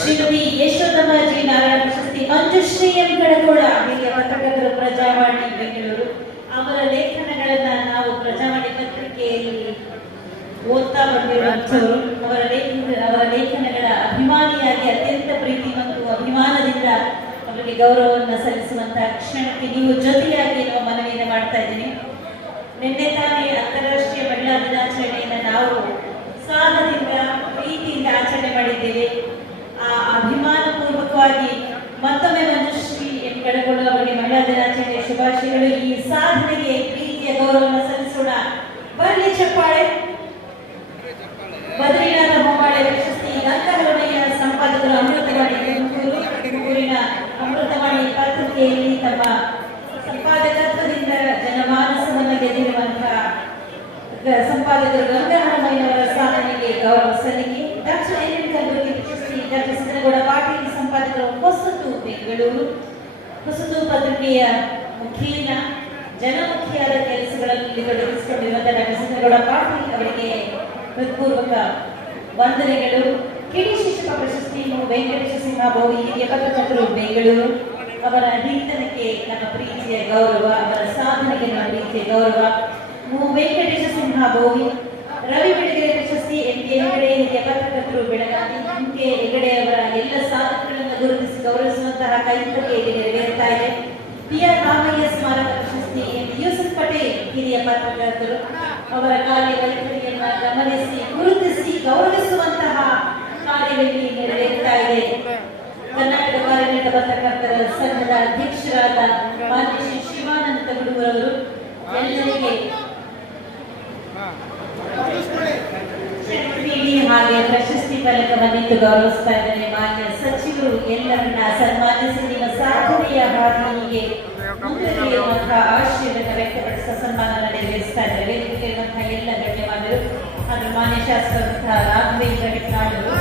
ಶ್ರೀಮತಿ ಯಶೋಧಮಾಜಿ ನಾರಾಯಣ ಪ್ರಶಸ್ತಿ ಮಂಜುಶ್ರೀ ಎಂ ಕಡಕೋಳ ಹಿರಿಯ ಪತ್ರಕರ್ತರ ಪ್ರಜಾವಾಣಿ ಬೆಂಗಳೂರು. ಅವರ ಲೇಖನಗಳನ್ನ ನಾವು ಪ್ರಜಾವಾಣಿ ಪತ್ರಿಕೆಯಲ್ಲಿ ಓದ್ತಾ ಬಂದಿರುವಂಥವರು ಅವರ ಲೇಖನ ಅವರ ಲೇಖನಗಳ ಅಭಿಮಾನಿಯಾಗಿ ಅತ್ಯಂತ ಪ್ರೀತಿ ಮತ್ತು ಅಭಿಮಾನದಿಂದ ಅವರಿಗೆ ಗೌರವವನ್ನು ಸಲ್ಲಿಸುವಂತಹ ಕ್ಷಣಕ್ಕೆ ನೀವು ಜೊತೆಯಾಗಿ ನಾವು ಮನವಿಯನ್ನು ಮಾಡ್ತಾ ಇದ್ದೀನಿ. ನಿನ್ನೆ ತಾನೇ ಅಂತಾರಾಷ್ಟ್ರೀಯ ಮಹಿಳಾ ದಿನಾಚರಣೆಯನ್ನು ನಾವು ಅಭಿಮಾನಪೂರ್ವಕವಾಗಿ ಮತ್ತೊಮ್ಮೆ ಮಂಜುಶ್ರೀ ಎಂ. ಕಡಗೋಡು ಅವರಿಗೆ ಮಹಿಳಾ ದಿನಾಚರಣೆಯ ಶುಭಾಶಯಗಳು. ಈ ಸಾಧನೆಗೆ ಪ್ರೀತಿಯ ಗೌರವವನ್ನು ಸಲ್ಲಿಸೋಣ. ಬರಲಿ ಚಪ್ಪಾಳೆ. ಬದ್ರಿನಾಥ ಹೊಂಬಾಳೆ ಪ್ರಶಸ್ತಿ ಗಂಗಹರಮಯ್ಯ ಸಂಪಾದಕರು ಅಮೃತವಾಣಿ ತುಮಕೂರು ತುಮಕೂರಿನ ಅಮೃತವಾಣಿ ಪತ್ರಿಕೆಯಲ್ಲಿ ತಮ್ಮ ಸಂಪಾದಕತ್ವದಿಂದ ಜನಮಾನಸವನ್ನು ಗೆದ್ದಿರುವಂತಹ ಸಂಪಾದಕರು ಗಂಗಾಹರಮಯ್ಯನವರ ಸಾಧನೆಗೆ ಗೌರವ ಸಲ್ಲಿಕೆ ಡಾಕ್ಟರ್ ಎನ್ ಎನ್ ಕಲಬುರ್ಗಿ ಪ್ರಶಸ್ತಿ ಡಾಕ್ಟರ್ ಸಿದ್ದನಗೌಡ ಪಾಟೀಲ್ ಸಂಪಾದಕರು ಹೊಸತು ಬೆಂಗಳೂರು ಹೊಸತು ಪತ್ರಿಕೆಯ ಮುಖೇನ, ಜನಮುಖಿಯಾದ ಕೆಲಸಗಳಲ್ಲಿ ತೊಡಗಿಸಿಕೊಂಡಿರುವಂತಹ ಸಿದ್ದನಗೌಡ ಪಾಟೀಲ್ ಅವರಿಗೆ ಹೃತ್ಪೂರ್ವಕ ವಂದನೆಗಳು. ಕಿಡಿ ಶಿಕ್ಷಕ ಪ್ರಶಸ್ತಿ ಮು. ವೆಂಕಟೇಶ ಸಿಂಹ ಭೋಗಿ ಹಿರಿಯ ಪತ್ರಕರ್ತರು ಬೆಂಗಳೂರು. ಅವರ ಹಿರಿತನಕ್ಕೆ ನಮ್ಮ ಪ್ರೀತಿಯ ಗೌರವ, ಅವರ ಸಾಧನೆಗೆ ನಮ್ಮ ಪ್ರೀತಿಯ ಗೌರವ. ವೆಂಕಟೇಶ ಸಿಂಹ ಭೋಗಿ ರವಿ ಬೆಳಗೆರೆ ಪ್ರಶಸ್ತಿ, ಎಂ. ಕೆ. ಹೆಗಡೆ ಹಿರಿಯ ಪತ್ರಕರ್ತರು ಬೆಳಗಾವಿ, ಎಂ. ಕೆ. ಹೆಗಡೆ ಗುರುತಿಸಿ ಗೌರವಿಸುವಂತಹ ಕೈಂಕರ್ಯ ನೆರವೇರ್ತಾ ನೆರವೇರುತ್ತಾ ಇದೆ ಪಿ ಆರ್ ರಾಮಯ್ಯ ಸ್ಮಾರಕ ಪ್ರಶಸ್ತಿ ಯೂಸುಫ್ ಪಟೇಲ್ ಹಿರಿಯ ಪತ್ರಕರ್ತರು ಅವರ ಕಾರ್ಯ ವೈಖರಿಯನ್ನು ಗಮನಿಸಿ ಗುರುತಿಸಿ ಗೌರವಿಸುವಂತಹ ಕಾರ್ಯದಲ್ಲಿ ನೆರವೇರುತ್ತಾ ಇದೆ ಕರ್ನಾಟಕ ಕಾರ್ಯನಿರತ ಪತ್ರಕರ್ತರ ಸಂಘದ ಅಧ್ಯಕ್ಷರಾದ ಮಾನ್ಯ ಶಿವಾನಂದ ತಗಡೂರವರು ಎಲ್ಲರಿಗೆ ಹಾಗೆ ಪ್ರಶಸ್ತಿ ಫಲಕವನ್ನಿತ್ತು ಗೌರವಿಸ್ತಾ ಇದ್ದಾರೆ ಮಾನ್ಯ ಸಚಿವರು ಎಲ್ಲರನ್ನ ಸನ್ಮಾನಿಸಿ ನಿಮ್ಮ ಸಾಧನೆಯ ಹಾದಿಗೆ ಮುಂದಿರುವಂತಹ ಆಶಯವನ್ನು ವ್ಯಕ್ತಪಡಿಸುವ ಸನ್ಮಾನವನ್ನು ನೆರವೇರಿಸ್ತಾ ಇದ್ದಾರೆ. ವೇದಿಕೆಯಲ್ಲಿರುವಂತಹ ಎಲ್ಲ ಗಣ್ಯಮಾನರು ಹಾಗೂ ಮಾನ್ಯ ಶಾಸಕರಂತಹ ರಾಘವೇಂದ್ರ ಹೆಟ್ನಾಳರು